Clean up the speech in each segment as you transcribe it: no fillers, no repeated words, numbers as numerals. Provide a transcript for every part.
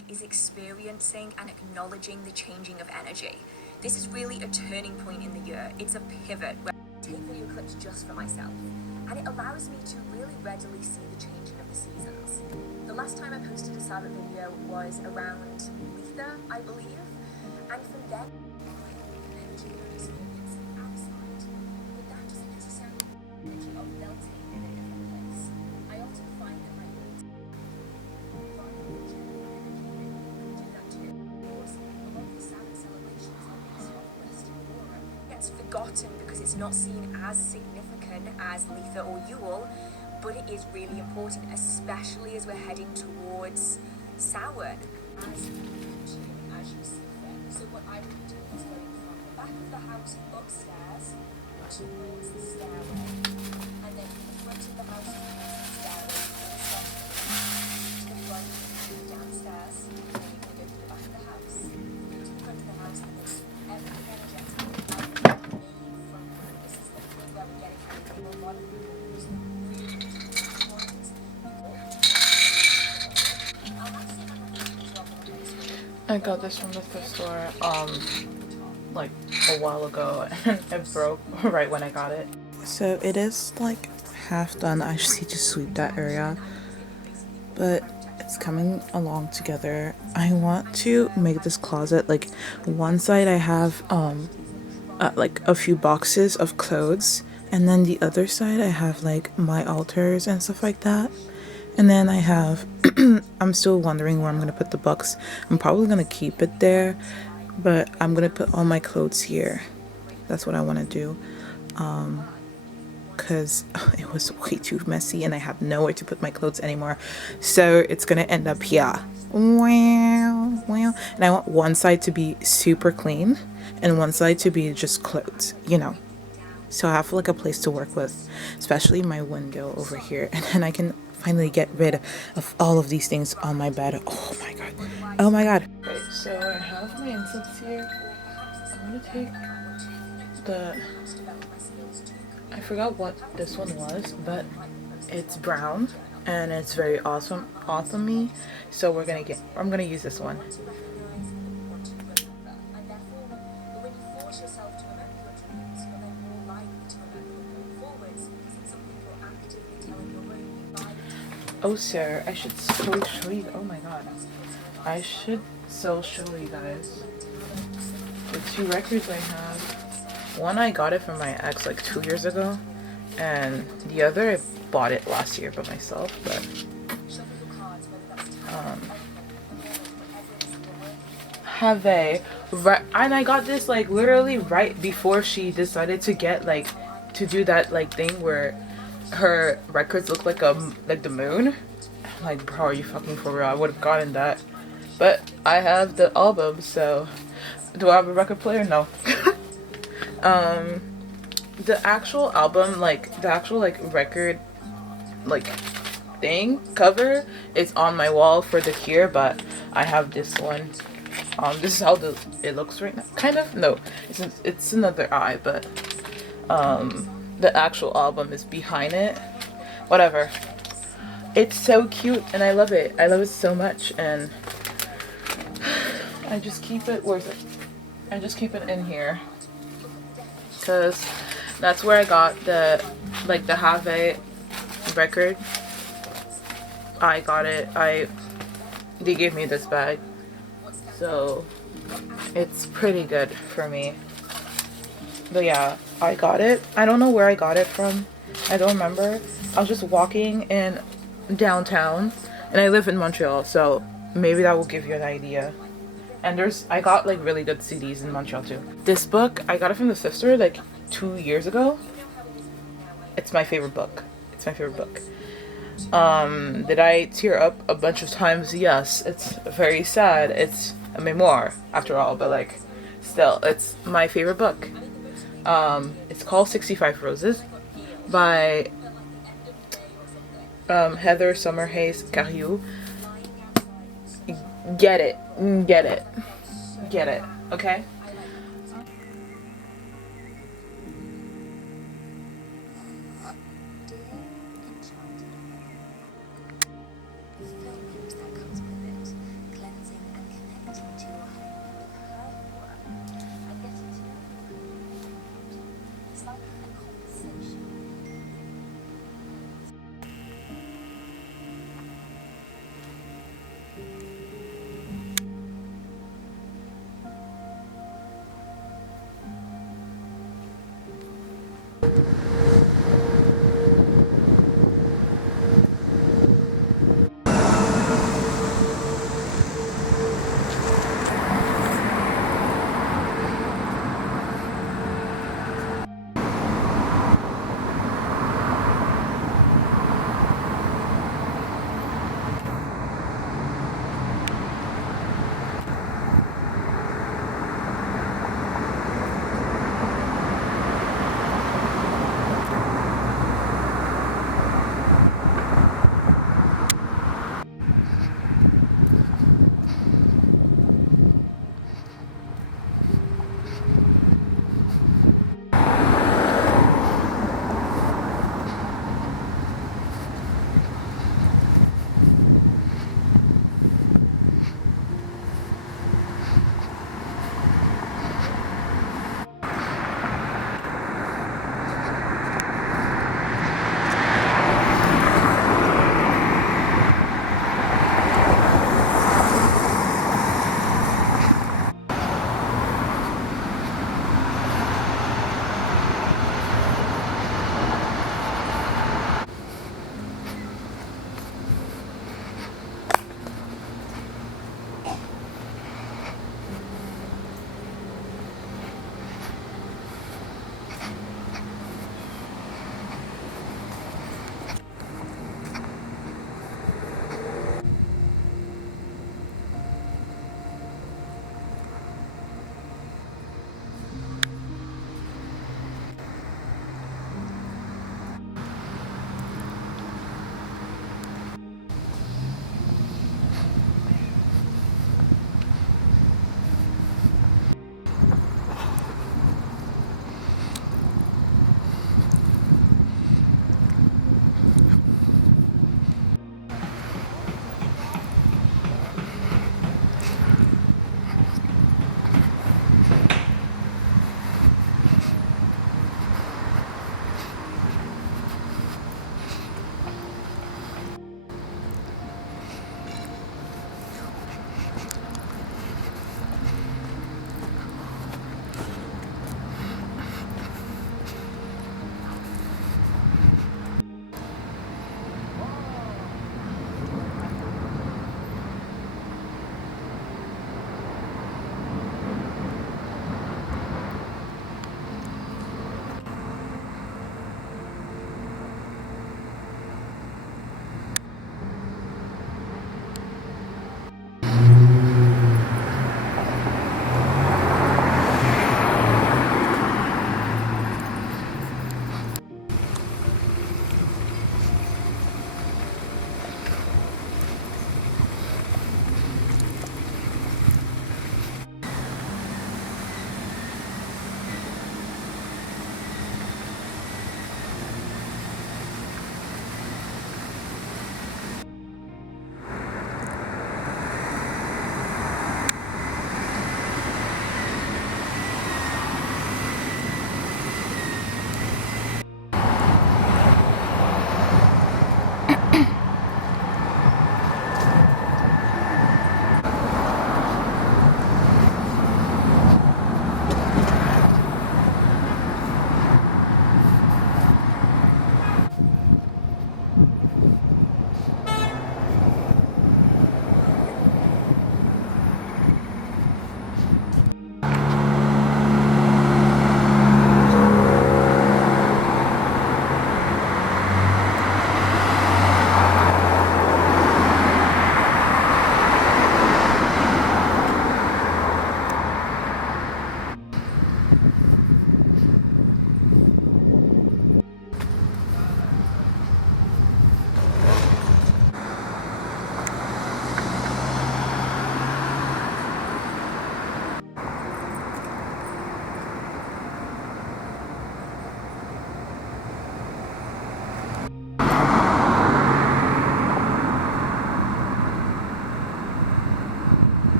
doing is experiencing and acknowledging the changing of energy. This is really a turning point in the year. It's a pivot where I take video clips just for myself, and it allows me to really readily see the changing of the seasons. The last time I posted a silent video was around Letha, I believe, and from then, energy that I'm experiencing outside, but that doesn't necessarily mean energy of melting in a different place. I often find that my gets forgotten because it's not seen as significant as Letha or Yule, but it is really important, especially as we're heading towards Samhain. As you see there. So what I would be doing is going from the back of the house upstairs towards the stairway, and then from the front of the house towards the stairway, to the front, downstairs, and then you're going to go to the back of the house, to the front of the house, and then everything energetic from this is the point where we're getting everything. A lot of people use the really ones. I got this from the thrift store like a while ago, and it broke right when I got it. So it is like half done. I just need to sweep that area, but it's coming along together. I want to make this closet like one side I have like a few boxes of clothes, and then the other side I have like my altars and stuff like that. And then I have I'm still wondering where I'm gonna put the books. I'm probably gonna keep it there, but I'm gonna put all my clothes here. That's what I want to do, because it was way too messy and I have nowhere to put my clothes anymore, so it's gonna end up here. Wow, wow. And I want one side to be super clean and one side to be just clothes, you know, so I have like a place to work with, especially my window over here, and then I can finally get rid of all of these things on my bed. Oh my god, oh my god. Okay, so I have my incense here. I'm gonna take I forgot what this one was, but it's brown and it's very autumny, so I'm gonna use this one. Oh, sir, I should so show you. Oh my god, I should so show you guys the two records I have. One I got it from my ex like 2 years ago, and the other I bought it last year by myself. But have a right, and I got this like literally right before she decided to get like to do that like thing where her records look like the moon. I'm like, bro, are you fucking for real? I would have gotten that, but I have the album. So do I have a record player? No. The actual album, like the actual like record like thing cover is on my wall for the here, but I have this one. This is how it looks right now. Kind of, no, it's another eye, but the actual album is behind it. Whatever. It's so cute and I love it. I love it so much, and I just keep it. Where's it? I just keep it in here because that's where I got the Have record. I got it. They gave me this bag, so it's pretty good for me. But yeah, I got it. I don't know where I got it from. I don't remember. I was just walking in downtown, and I live in Montreal, so maybe that will give you an idea. And I got like really good CDs in Montreal too. This book, I got it from the thrift store like 2 years ago. It's my favorite book. It's my favorite book. Did I tear up a bunch of times? Yes. It's very sad. It's a memoir after all, but like still, it's my favorite book. It's called 65 Roses by Heather Summerhays Cariou. Get it. Get it. Get it. Okay? That comes with it, cleansing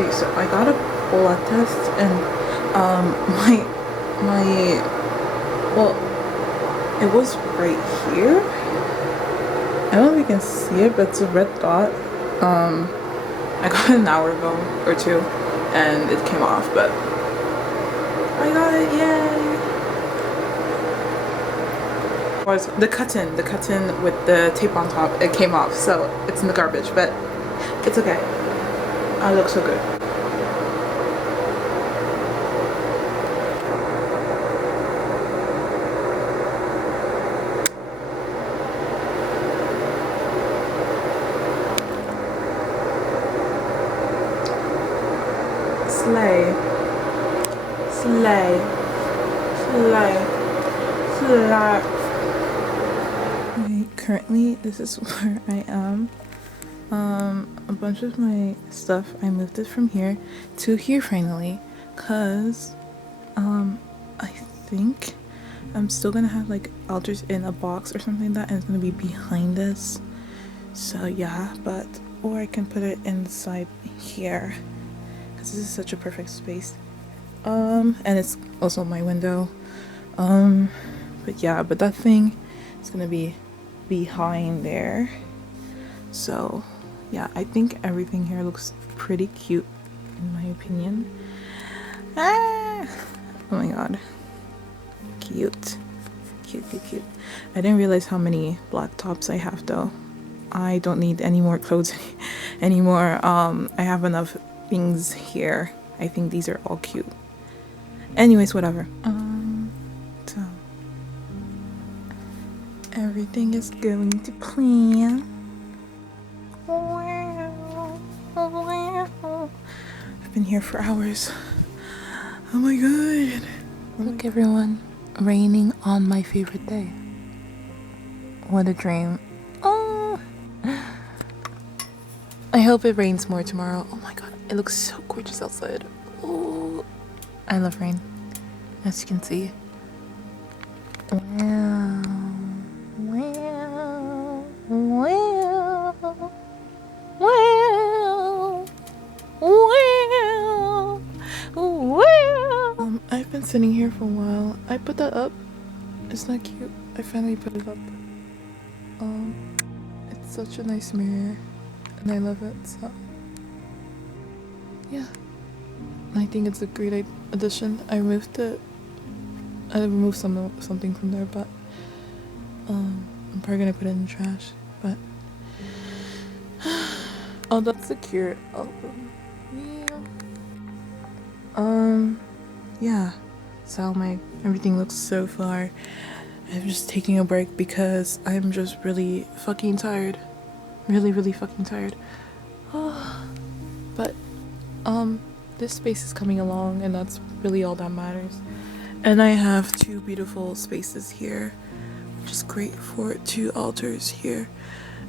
Okay, so I got a blood test and my well, it was right here. I don't know if you can see it, but it's a red dot. I got it an hour ago or two and it came off, but I got it, yay! Was the cotton with the tape on top, it came off, so it's in the garbage, but it's okay. I look so good. Slay. Slay. Slay. Slay. Okay, currently this is where I am. A bunch of my stuff, I moved it from here to here finally, cause I think I'm still gonna have like altars in a box or something like that, and it's gonna be behind this. So yeah, but or I can put it inside here, cause this is such a perfect space. And it's also my window. But yeah, but that thing is gonna be behind there. So yeah, I think everything here looks pretty cute in my opinion. Ah! Oh my god. Cute. Cute. I didn't realize how many black tops I have though. I don't need any more clothes anymore. I have enough things here. I think these are all cute. Anyways, whatever. So everything is going to plan. I've been here for hours. Oh my god. Look everyone, raining on my favorite day. What a dream. Oh, I hope it rains more tomorrow. Oh my god, it looks so gorgeous outside. Oh, I love rain, as you can see. Wow. I've been sitting here for a while. I put that up. It's not cute. I finally put it up. It's such a nice mirror and I love it, so yeah. I think it's a great addition. I removed something from there, but I'm probably gonna put it in the trash. But oh, that's the cure album. Yeah, so everything looks so far. I'm just taking a break because I'm just really fucking tired. Really fucking tired. But this space is coming along and that's really all that matters. And I have two beautiful spaces here, which is great for 2 altars here.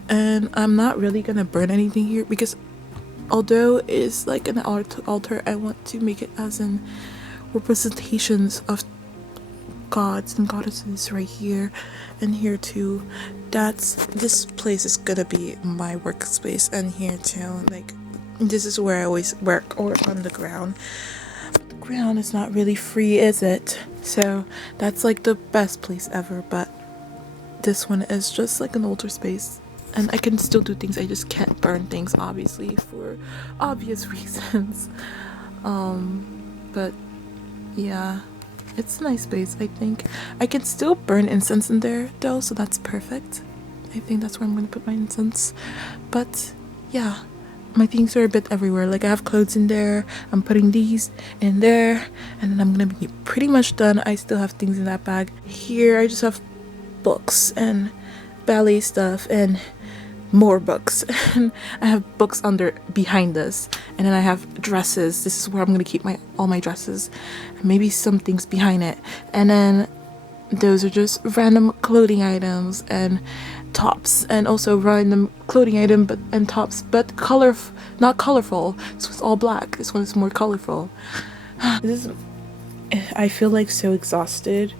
And I'm not really gonna burn anything here because although it's like an altar, I want to make it as an representations of gods and goddesses right here and here too. This place is gonna be my workspace, and here too. Like, this is where I always work, or on the ground. But the ground is not really free, is it? So that's like the best place ever, but this one is just like an altar space. And I can still do things, I just can't burn things, obviously, for obvious reasons. But yeah, it's a nice space. I think I can still burn incense in there though, so that's perfect. I think that's where I'm gonna put my incense. But yeah, my things are a bit everywhere. Like, I have clothes in there, I'm putting these in there, and then I'm gonna be pretty much done. I still have things in that bag. Here I just have books and ballet stuff and more books. And I have books behind this, and then I have dresses. This is where I'm gonna keep all my dresses, and maybe some things behind it. And then those are just random clothing items and tops, and also random clothing item and tops, but not colorful. This was all black. This one is more colorful. I feel like so exhausted.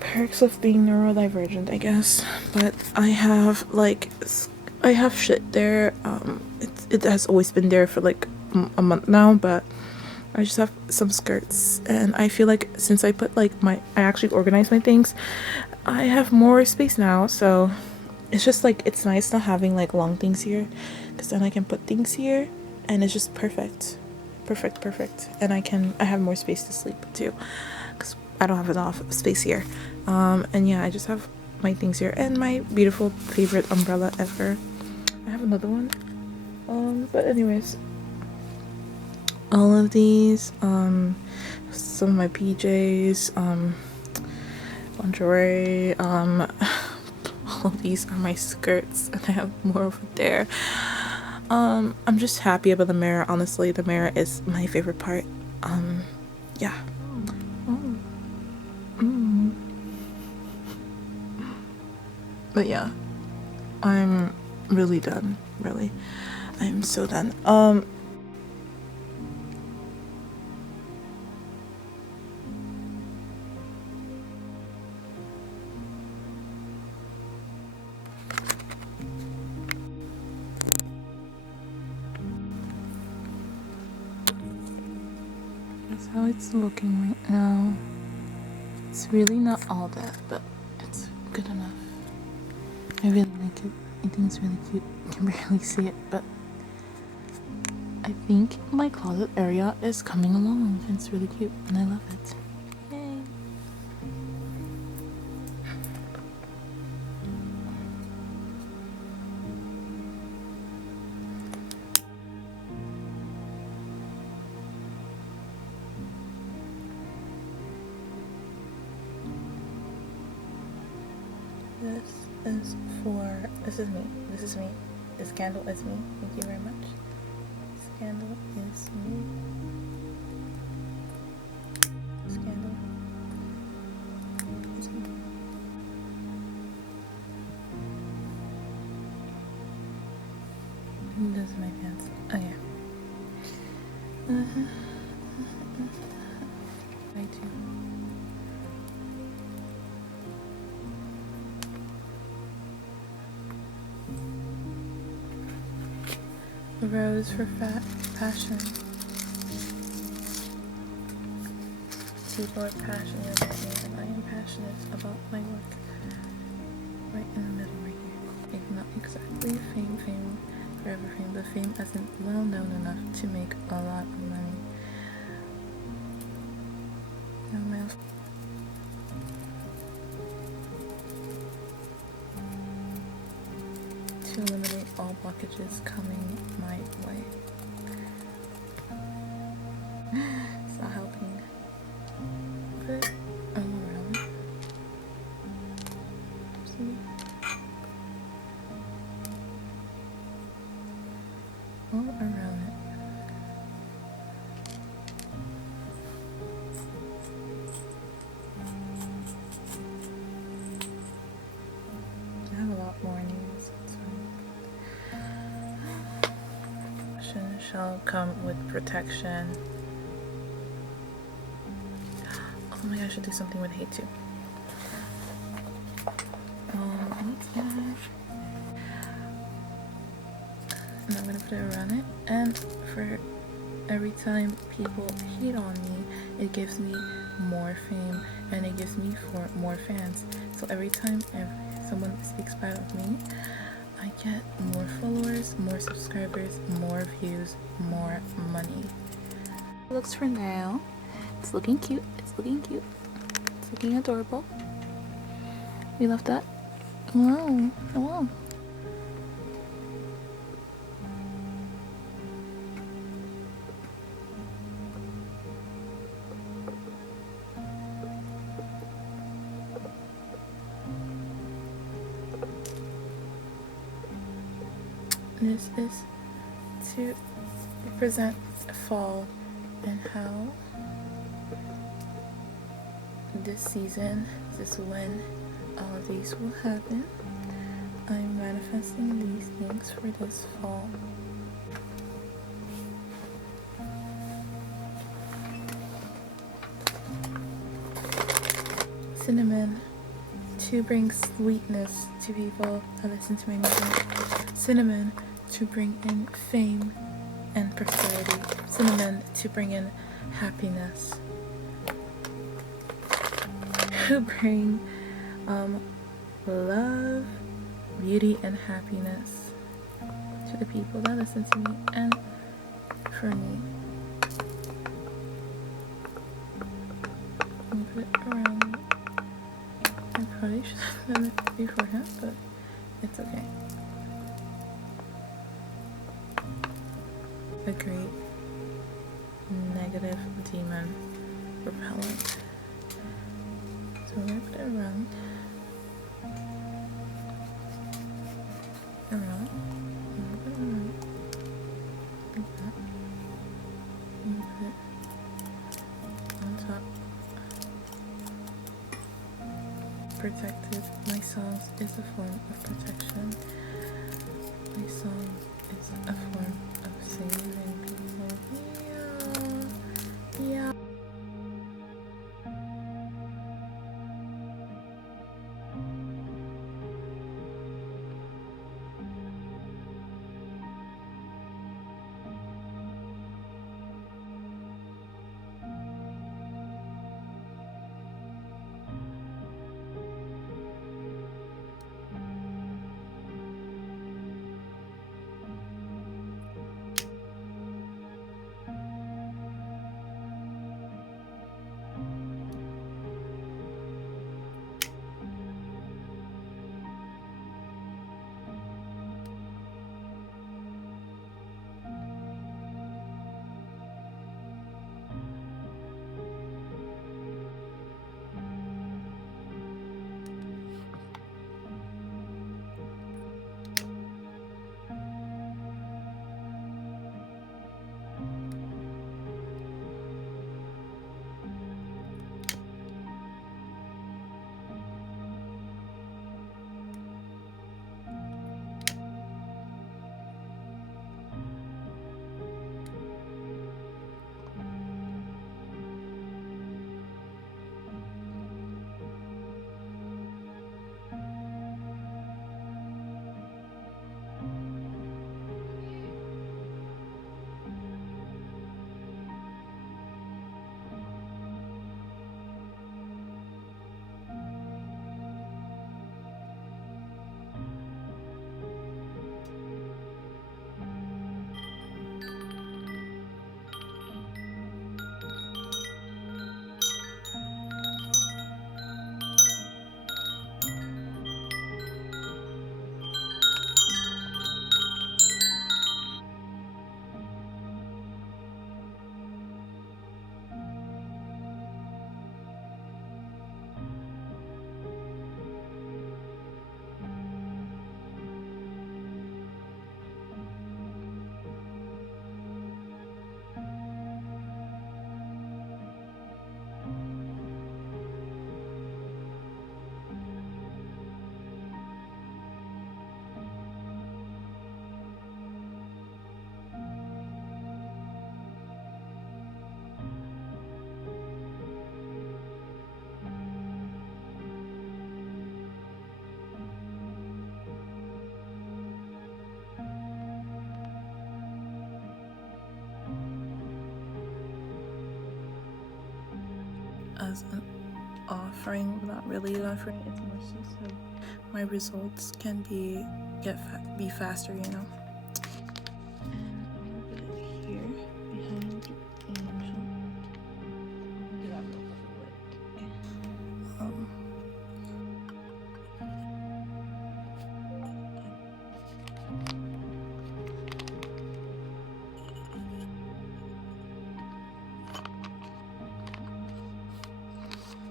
Perks of being neurodivergent, I guess. But I have shit there. It has always been there for like a month now, but I just have some skirts, and I feel like since I put like I actually organized my things, I have more space now. So it's just like it's nice not having like long things here, because then I can put things here and it's just perfect. And I have more space to sleep too, because I don't have enough space here. And yeah, I just have my things here and my beautiful favorite umbrella ever. I have another one, but anyways, all of these, some of my PJs, lingerie, all of these are my skirts, and I have more over there. I'm just happy about the mirror. Honestly, the mirror is my favorite part. Yeah. But yeah, I'm really done. Really, I'm so done. That's how it's looking right now. It's really not all that, but it's good enough. I really like it. I think it's really cute. You can barely see it, but I think my closet area is coming along. It's really cute, and I love it. Yay! This is me. This is me. This candle is me. Thank you very much. This candle is me. This candle is me. Those are my pants. Oh yeah. I do. The rose for passion. People are passionate about me, and I am passionate about my work. Right in the middle, right here. It's not exactly fame, forever fame, but fame isn't well known enough to make a lot of money. No mail. To eliminate all blockages coming my way. It's not helping. Put it all around. See? All around it. I have a lot more nails. Passion shall come with protection. Oh my gosh, I should do something with hate too. What's that? And I'm gonna put it around it. And for every time people hate on me, it gives me more fame, and it gives me more fans. So every time someone speaks bad of me, I get more followers, more subscribers, more views, more money. It looks for now. It's looking cute. It's looking cute. It's looking adorable. You love that? Wow. Wow. This is to represent fall and how this season, this is when all of these will happen. I'm manifesting these things for this fall. Cinnamon, to bring sweetness to people that listen to my music. Cinnamon, to bring in fame and prosperity. Cinnamon to bring in happiness. To bring love, beauty, and happiness to the people that listen to me and for me. I'm gonna put it around. I probably should have done it beforehand, but it's okay. A great negative demon repellent. So we're gonna put it around. Around. And put it around. Like that. And put it on top. Protected. My songs is a form of protection. My song is a form of saving people. Yeah. Yeah. As an offering, not really an offering, it's more so my results can be faster, you know. And I'm gonna put it here behind the angel. I'll do that real quick.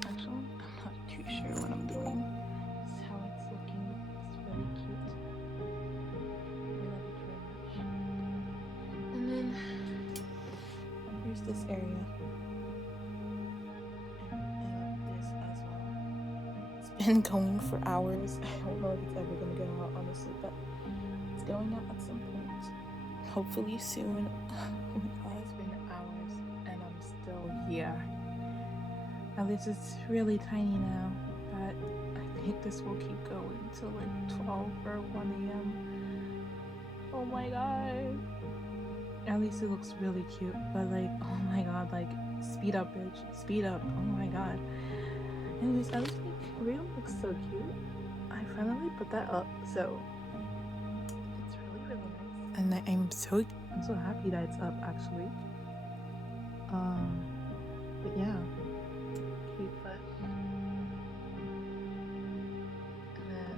Actually, I'm not too sure what I'm doing. This is how it's looking. It's really cute. I love it very much. And then here's this area. And I love this as well. It's been going for hours. I don't know if it's ever gonna go out, honestly, but it's going out at some point. Hopefully soon. Oh my god, it's been hours and I'm still here. At least it's really tiny now, but I think this will keep going till like 12 or 1 a.m. Oh my god. At least it looks really cute. But like, oh my god, like speed up, bitch. Speed up. Oh my god. Anyways, at least like Rio looks so cute. I finally put that up, so it's really really nice. And I'm so happy that it's up actually. But yeah. Cute butt. And then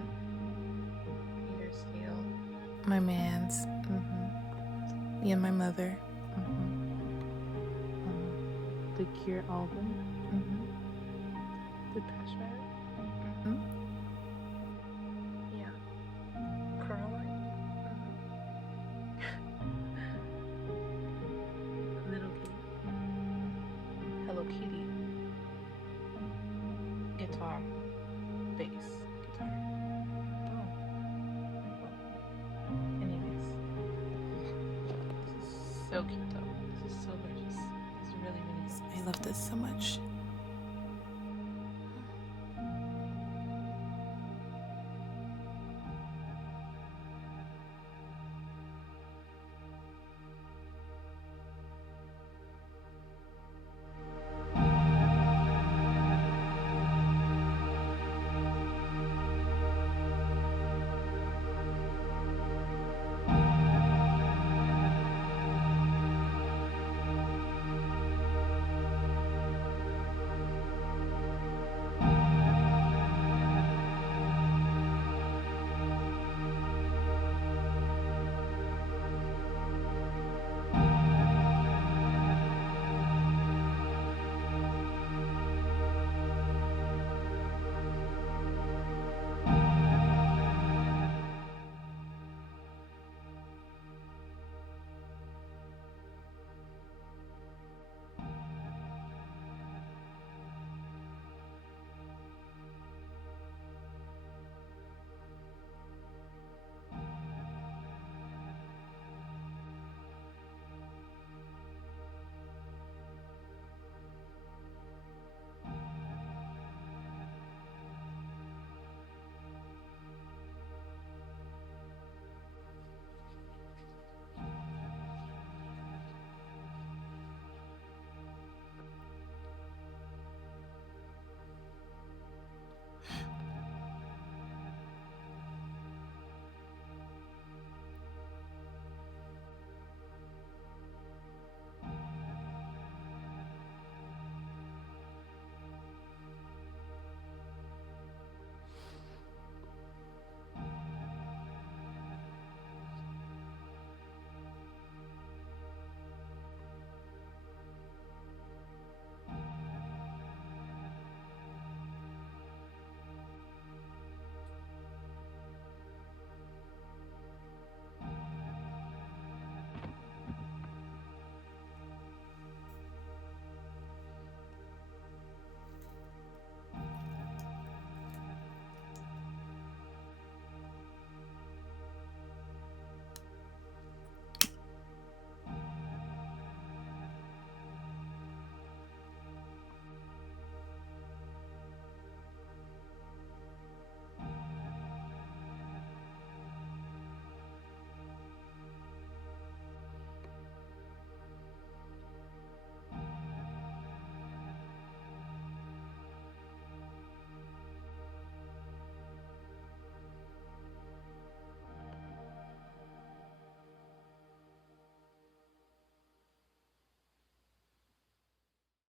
meter scale. My man's. Me and my mother. The Cure album. The Peshmerga. Yeah. Coraline. Little Kitty. Hello Kitty. Guitar. Bass. Guitar. Oh. Anyways. This is so cute though. This is so gorgeous. It's really, really good. I love this so much.